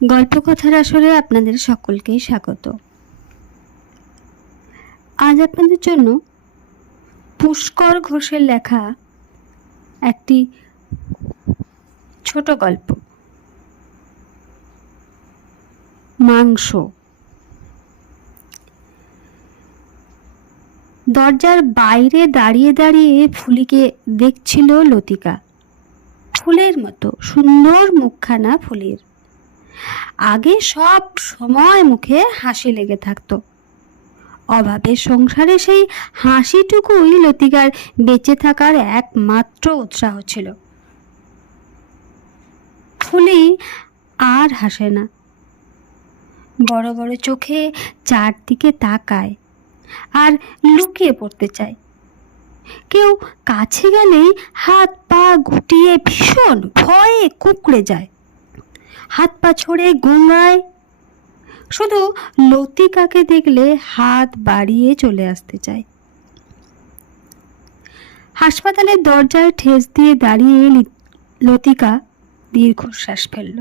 গল্পকথার আসরে আপনাদের সকলকেই স্বাগত। আজ আপনাদের জন্য পুষ্কর ঘোষের লেখা একটি ছোট গল্প, মাংস। দরজার বাইরে দাঁড়িয়ে দাঁড়িয়ে ফুলিকে দেখছিল লতিকা। ফুলের মতো সুন্দর মুখখানা ফুলের। আগে সব সময় মুখে হাসি লেগে থাকতো। অভাবের সংসারে সেই হাসিটুকুই লতিকার বেঁচে থাকার একমাত্র উৎসাহ ছিল। ফুলি আর হাসে না। বড় বড় চোখে চারদিকে তাকায় আর লুকিয়ে পড়তে চায়। কেউ কাছে গেলেই হাত পা গুটিয়ে ভীষণ ভয়ে কুঁকড়ে যায়, হাত পা ছড়ে গোঙায়। শুধু লতিকাকে দেখলে হাত বাড়িয়ে চলে আসতে চায়। হাসপাতালের দরজায় ঠেস দিয়ে দাঁড়িয়ে লতিকা দীর্ঘশ্বাস ফেলল।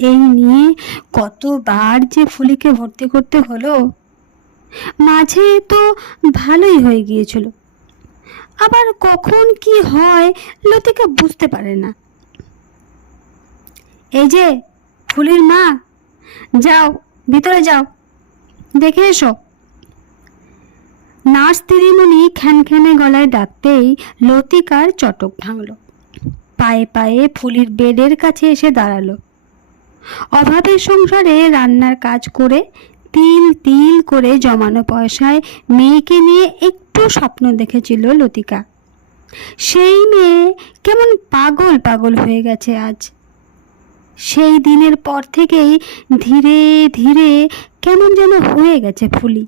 এই নিয়ে কতবার যে ফুলিকে ভর্তি করতে হলো। মাঝে তো ভালোই হয়ে গিয়েছিল, আবার কখন কি হয় লতিকা বুঝতে পারে না। এই যে ফুলির মা, যাও ভিতরে যাও, দেখে এসো। নার্স দিদিমণি খ্যানখ্যানে গলায় ডাকতেই লতিকার চটক ভাঙল। পায়ে পায়ে ফুলির বেডের কাছে এসে দাঁড়ালো। অভাবের সংসারে রান্নার কাজ করে তিল তিল করে জমানো পয়সায় মেয়েকে নিয়ে একটু স্বপ্ন দেখেছিল লতিকা। সেই মেয়ে কেমন পাগল পাগল হয়ে গেছে আজ। সেই দিনের পর থেকেই ধীরে ধীরে কেমন যেন হয়ে গেছে ফুলি।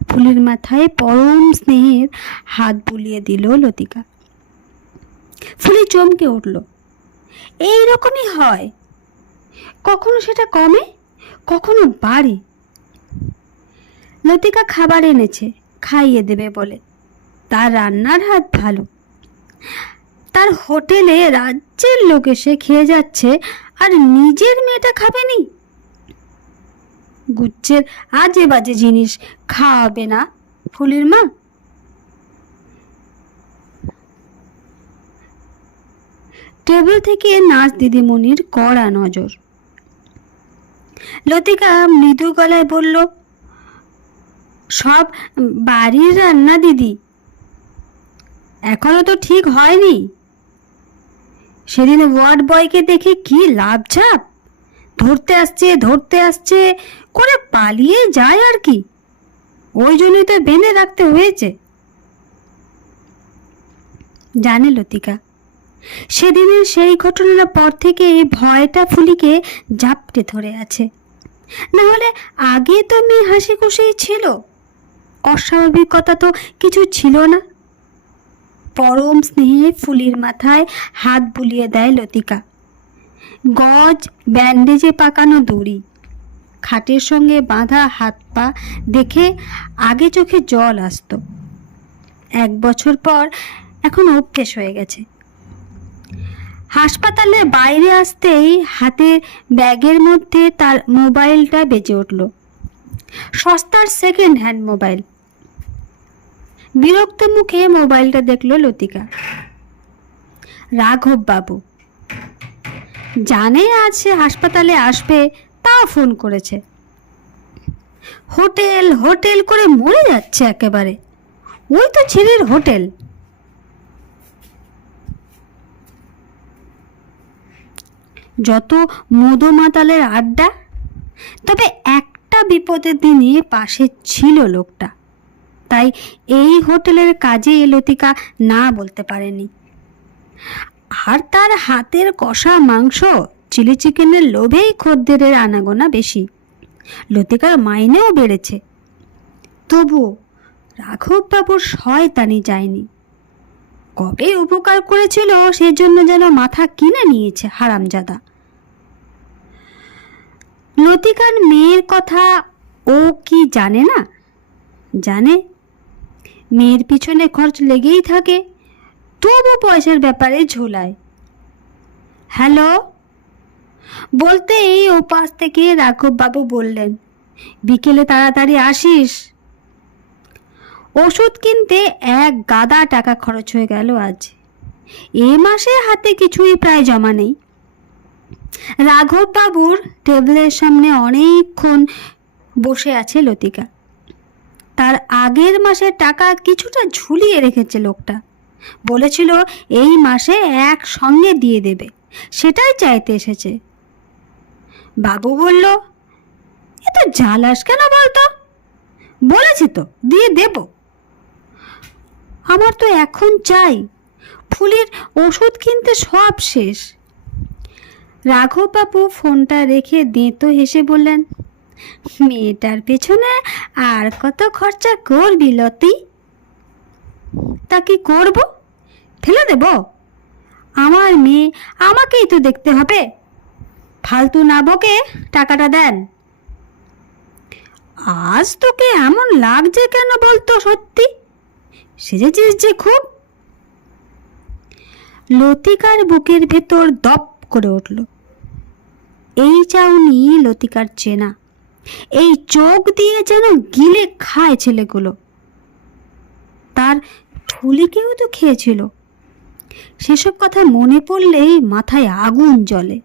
ফুলির মাথায় পরম স্নেহের হাত বুলিয়ে দিল লতিকা। ফুলি চমকে উঠল। এই রকমই হয়, কখনো সেটা কমে, কখনো বাড়ে। লতিকা খাবার এনেছে খাইয়ে দেবে বলে। তার রান্নার হাত ভালো। তার হোটেলে রাজ্যের লোক এসে খেয়ে যাচ্ছে, আর নিজের মেয়েটা খাবেনি। গুচ্ছের আজে বাজে জিনিস খাওয়াবে না ফুলির মা? টেবিল থেকে নার্স দিদিমণির কড়া নজর। লতিকা মৃদু গলায় বলল, সব বাড়ির রান্না দিদি, এখনো তো ঠিক হয়নি। সেদিন ওয়ার্ড বয়কে দেখে কি লাভঝাপ, ধরতে আসছে করে পালিয়ে যায় আর কি। ওই জন্যই তো বেঁধে রাখতে হয়েছে। জানে লতিকা, সেদিনের সেই ঘটনার পর থেকে ভয়টা ফুলিকে জাপটে ধরে আছে। না হলে আগে তো মেয়ে হাসি খুশিই ছিল, অস্বাভাবিকতা তো কিছু ছিল না। পরম স্নেহে ফুলির মাথায় হাত বুলিয়ে দেয় লতিকা। গজ ব্যান্ডেজে পাকানো দড়ি, খাটের সঙ্গে বাঁধা হাত পা দেখে আগে চোখে জল আসতো। 1 বছর পর এখন অভ্যেস হয়ে গেছে। হাসপাতালের বাইরে আসতেই হাতে ব্যাগের মধ্যে তার মোবাইলটা বেজে উঠল। সস্তার সেকেন্ড হ্যান্ড মোবাইল। বিরক্ত মুখে মোবাইলটা দেখল লতিকা। রাঘব বাবু জানে আজ সে হাসপাতালে আসবে, তাও ফোন করেছে। হোটেল হোটেল করে মরে যাচ্ছে একেবারে। ওই তো ছেলের হোটেল। যত মধু মাতালের আড্ডা। তবে একটা বিপদের দিনে পাশে ছিল লোকটা, তাই এই হোটেলের কাজে লতিকা না বলতে পারেনি। আর তার হাতের কষা মাংস, চিলি চিকেনের লোভেই খদ্দেরের আনাগোনা বেশি। লতিকার মাইনেও বেড়েছে। তবুও রাঘববাবুর শয়তানি যায়নি। কবে উপকার করেছিল সেজন্য যেন মাথা কিনে নিয়েছে হারামজাদা। লতিকার মেয়ের কথা ও কি জানে না? জানে। মেয়ের পিছনে খরচ লেগেই থাকে। তবু পয়সার ব্যাপারে ঝোলায়। হ্যালো বলতেই ওপাশ থেকে রাঘববাবু বললেন, বিকেলে তাড়াতাড়ি আসিস। ওষুধ কিনতে এক গাদা টাকা খরচ হয়ে গেল আজ। এ মাসে হাতে কিছুই প্রায় জমা নেই। রাঘববাবুর টেবিলের সামনে অনেকক্ষণ বসে আছে লতিকা। তার আগের মাসের টাকা কিছুটা ঝুলিয়ে রেখেছে লোকটা। বলেছিল এই মাসে একসঙ্গে দিয়ে দেবে, সেটাই চাইতে এসেছে। বাবু বলল, এ তো জ্বালাস কেন বলতো? বলেছি তো দিয়ে দেব। আমার তো এখন চাই, ফুলির ওষুধ কিনতে সব শেষ। রাঘববাবু ফোনটা রেখে দেঁতো হেসে বললেন, মেয়েটার পেছনে আর কত খরচা করবি লতি? তা কি করব? ফেলে দেব? আমার মেয়ে, আমাকেই তো দেখতে হবে। ফালতু না বকে টাকাটা দেন। আজ তোকে এমন লাগছে কেন বলতো? সত্যি সেজেছিস যে খুব। লতিকার বুকের ভেতর দপ করে উঠল। এই চাউনি লতিকার চেনা, এই চোখ দিয়ে যেন গিলে খায় ছেলেগুলো। তার ফুলিকেও তো খেয়েছিল। সেসব কথা মনে পড়লেই মাথায় আগুন জ্বলে।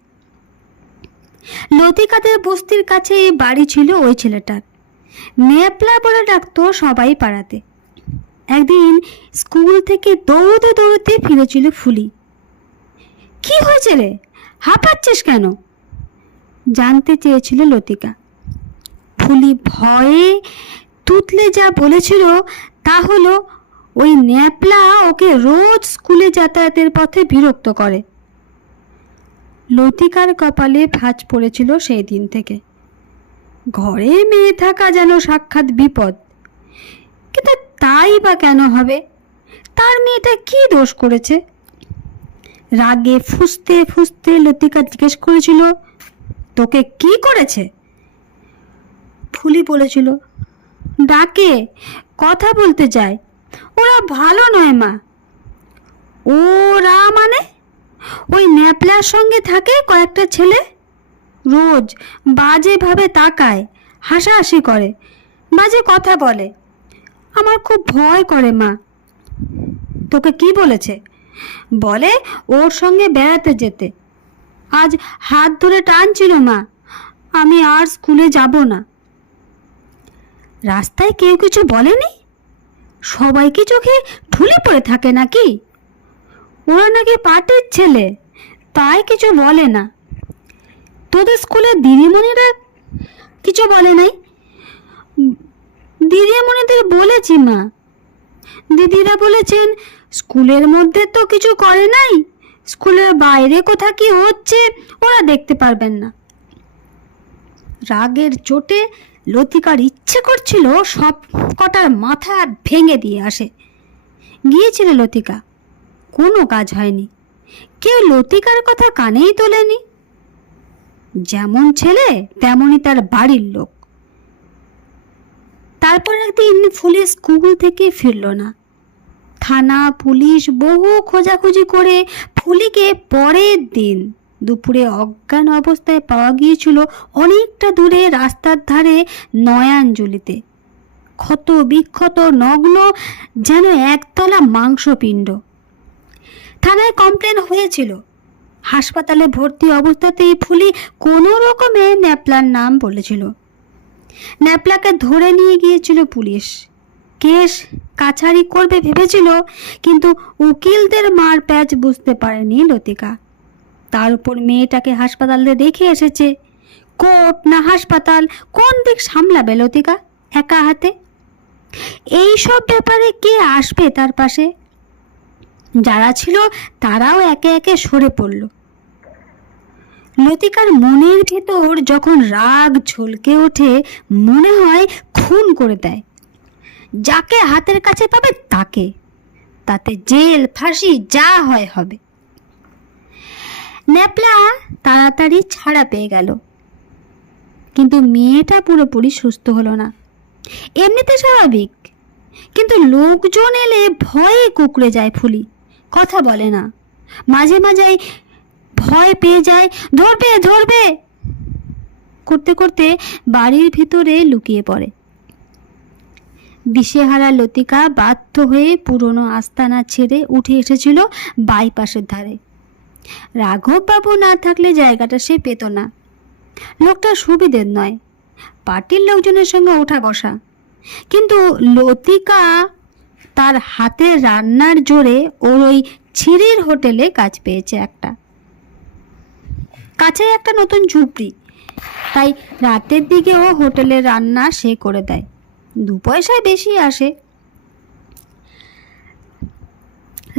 লতিকাদের বস্তির কাছে এই বাড়ি ছিল ওই ছেলেটার। নেপলা বলে ডাকতো সবাই পাড়াতে। একদিন স্কুল থেকে দৌড়তে দৌড়তে ফিরেছিল ফুলি। কি হয়েছে রে, হাঁপাচ্ছিস কেন? জানতে চেয়েছিল লতিকা। ফুলি ভয়ে তুতলে যা বলেছিল তা হলো, ওই ন্যাপলা ওকে রোজ স্কুলে যাতায়াতের পথে বিরক্ত করে। লতিকার কপালে ভাঁজ পড়েছিল সেই দিন থেকে। ঘরে মেয়ে থাকা যেন সাক্ষাৎ বিপদ। কিন্তু তাই বা কেন হবে? তার মেয়েটা কি দোষ করেছে? রাগে ফুঁসতে ফুঁসতে লতিকা জিজ্ঞেস করেছিল, তোকে কি করেছে? ফুলি বলেছিল, ডাকে, কথা বলতে চায়। ওরা ভালো নয় মা। ওরা মানে? ওই ন্যাপলার সঙ্গে থাকে কয়েকটা ছেলে, রোজ বাজেভাবে তাকায়, হাসাহাসি করে, বাজে কথা বলে। আমার খুব ভয় করে মা। তোকে কি বলেছে? বলে ওর সঙ্গে বেড়াতে যেতে। আজ হাত ধরে টানছিল মা, আমি আর স্কুলে যাব না। রাস্তায় কেউ কিছু বলেনি? সবাই কি চোখে ঢুলে পড়ে থাকে নাকি? ওরা নাকি পাটের ছেলে, তাই কিছু বলে না। তোদের স্কুলের দিদিমণিরা কিছু বলে নাই? দিদিমণিদের বলেছি মা। দিদিরা বলেছেন স্কুলের মধ্যে তো কিছু করে নাই, স্কুলের বাইরে কোথা কি হচ্ছে ওরা দেখতে পারবেন না। রাগের চোটে লতিকার ইচ্ছে করছিল সব কটার মাথা ভেঙে দিয়ে আসে। গিয়েছিল লতিকা, কোনো কাজ হয়নি। কেউ লতিকার কথা কানেই তোলেনি। যেমন ছেলে তেমনই তার বাড়ির লোক। তারপর একদিন ফুলি স্কুল থেকে ফিরল না। থানা পুলিশ বহু খোঁজাখুঁজি করে ফুলিকে পরের দিন দুপুরে অজ্ঞান অবস্থায় পাওয়া গিয়েছিল অনেকটা দূরে রাস্তার ধারে নয়াঞ্জলিতে। ক্ষত বিক্ষত, নগ্ন, যেন একতলা মাংসপিণ্ড। থানায় কমপ্লেন হয়েছিল। হাসপাতালে ভর্তি অবস্থাতেই ফুলি কোনো রকমে ন্যাপলার নাম বলেছিল। ন্যাপলাকে ধরে নিয়ে গিয়েছিল পুলিশ। কেস কাছারি করবে ভেবেছিল, কিন্তু উকিলদের মার প্যাচ বুঝতে পারেনি লতিকা। তার উপর মেয়েটাকে হাসপাতালে রেখে এসেছে। কোর্ট না হাসপাতাল, কোন দিক সামলাবে লতিকা একা হাতে? এইসব ব্যাপারে কে আসবে তার পাশে? যারা ছিল তারাও একে একে সরে পড়ল। লতিকার মনের ভেতর যখন রাগ ঝলকে ওঠে, মনে হয় খুন করে দেয়। যাকে হাতের কাছে পাবে তাকে, তাতে জেল ফাঁসি যা হয় হবে। ন্যাপলা তাড়াতাড়ি ছাড়া পেয়ে গেল, কিন্তু মেয়েটা পুরোপুরি সুস্থ হলো না। এমনিতে স্বাভাবিক, কিন্তু লোকজন এলে ভয়ে কুঁকড়ে যায় ফুলি। কথা বলে না, মাঝে মাঝেই ভয় পেয়ে যায়, ধরবে ধরবে করতে করতে বাড়ির ভিতরে লুকিয়ে পড়ে। দিশেহারা লতিকা বাধ্য হয়ে পুরনো আস্তানা ছেড়ে উঠে এসেছিল বাইপাসের ধারে। রাঘববাবু না থাকলে জায়গাটা সে পেত না। লোকটা সুবিধের নয়, পার্টির লোকজনের সঙ্গে ওঠা বসা, কিন্তু লতিকা তার হাতের রান্নার জোরে ওর ওই ছিরির হোটেলে কাজ পেয়েছে। কাছে একটা নতুন ঝুপড়ি, তাই রাতের দিকে ও হোটেলের রান্না সে করে দেয়, 2 পয়সায় বেশি আসে।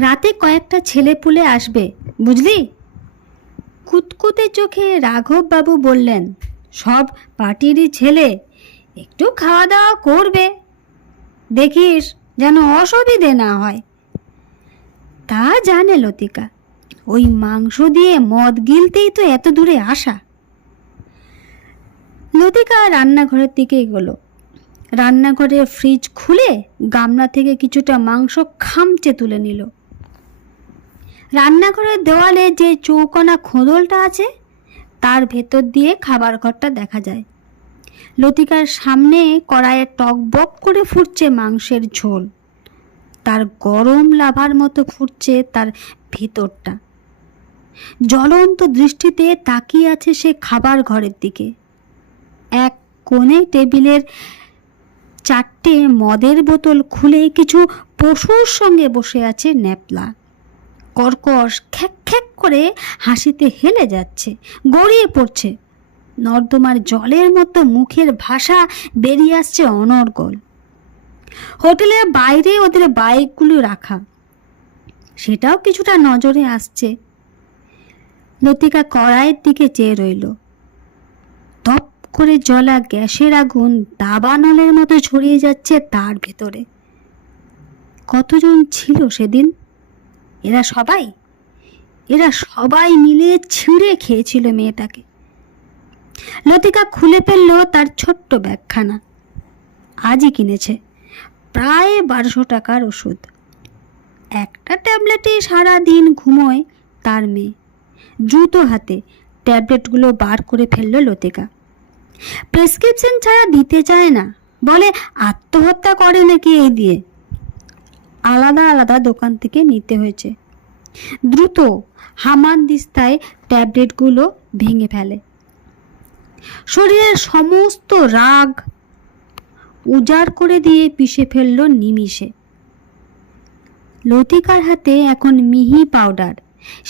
রাতে কয়েকটা ছেলেপুলে আসবে বুঝলি। কুতকুতে চোখে রাঘববাবু বললেন, সব পার্টিরই ছেলে, একটু খাওয়া দাওয়া করবে, দেখিস যেন অসুবিধে না হয়। তা জানে লতিকা, ওই মাংস দিয়ে মদ গিলতেই তো এত দূরে আসা। লতিকা রান্নাঘরের দিকে এগোলো। রান্নাঘরে ফ্রিজ খুলে গামলা থেকে কিছুটা মাংস খামচে তুলে নিল। রান্নাঘরের দেওয়ালে যে চৌকোনা খোদলটা আছে তার ভেতর দিয়ে খাবার ঘরটা দেখা যায়। লতিকার সামনে কড়াইয়ে টকবক করে ফুটছে মাংসের ঝোল, তার গরম লাভার মতো ফুটছে তার ভিতরটা। জ্বলন্ত দৃষ্টিতে তাকিয়ে আছে সে খাবার ঘরের দিকে। এক কোণে টেবিলের 4টে মদের বোতল খুলে কিছু পশুর সঙ্গে বসে আছে ন্যাপলা। কর্কশ খ্যাক খ্যাক করে হাসিতে হেলে যাচ্ছে, গড়িয়ে পড়ছে। নর্দমার জলের মতো মুখের ভাষা বেরিয়ে আসছে অনর্গল। হোটেলের বাইরে ওদের বাইকগুলো রাখা, সেটাও কিছুটা নজরে আসছে। লতিকা কড়াইয়ের দিকে চেয়ে রইল। তপ করে জ্বলা গ্যাসের আগুন দাবানলের মতো ছড়িয়ে যাচ্ছে তার ভেতরে। কতজন ছিল সেদিন? এরা সবাই মিলে ছিঁড়ে খেয়েছিল মেয়েটাকে। লতিকা খুলে ফেলল তার ছোট্ট ব্যাগখানা। আজই কিনেছে, প্রায় 1200 টাকার ওষুধ। একটা ট্যাবলেটে সারাদিন ঘুমোয় তার মেয়ে। দ্রুত হাতে ট্যাবলেটগুলো বার করে ফেলল লতিকা। প্রেসক্রিপশন ছাড়া দিতে চায় না, বলে আত্মহত্যা করে নাকি এই দিয়ে। আলাদা আলাদা দোকান থেকে নিতে হয়েছে। দ্রুত হামান দিস্তায় ট্যাবলেটগুলো ভেঙে ফেলে। শরীরের সমস্ত রাগ উজাড় করে দিয়ে পিষে ফেলল নিমিষে। লতিকার হাতে এখন মিহি পাউডার,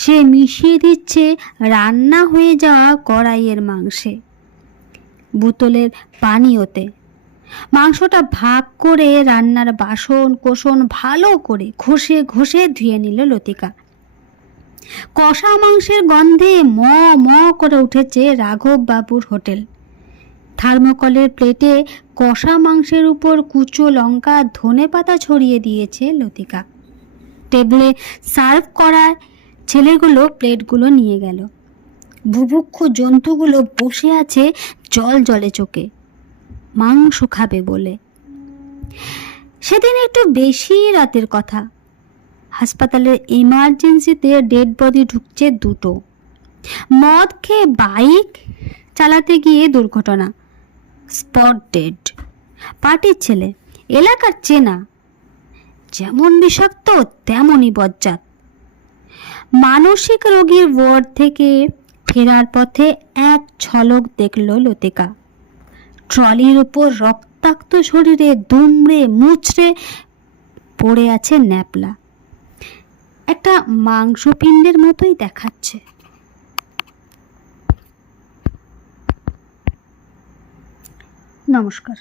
সে মিশিয়ে দিচ্ছে রান্না হয়ে যাওয়া কড়াইয়ের মাংসে, বোতলের পানীয়তে। মাংসটা ভাগ করে রান্নার বাসন কোসন ভালো করে ঘষে ঘষে ধুয়ে নিল লতিকা। কষা মাংসের গন্ধে ম ম করে উঠেছে রাঘববাবুর হোটেল। থার্মোকলের প্লেটে কষা মাংসের উপর কুচো লঙ্কা ধনেপাতা ছড়িয়ে দিয়েছে লতিকা। টেবিলে সার্ভ করা ছেলেগুলো প্লেটগুলো নিয়ে গেল। বুভুক্ষু জন্তুগুলো বসে আছে জল জলে চোখে, মাংস খাবে বলে। সেদিন একটু বেশি রাতের কথা। হাসপাতালের ইমার্জেন্সিতে ডেড বডি ঢুকছে 2টো। মদ খেয়ে বাইক চালাতে গিয়ে দুর্ঘটনা, স্পট ডেড। পার্টির ছেলে, এলাকার চেনা, যেমন বিষাক্ত তেমনই বজ্জাত। মানসিক রোগীর ওয়ার্ড থেকে ফেরার পথে এক ঝলক দেখল লতিকা। ট্রলির উপর রক্তাক্ত শরীরে দুমড়ে মুচড়ে পড়ে আছে ন্যাপলা, একটা মাংসপিণ্ডের মতোই দেখাচ্ছে। নমস্কার।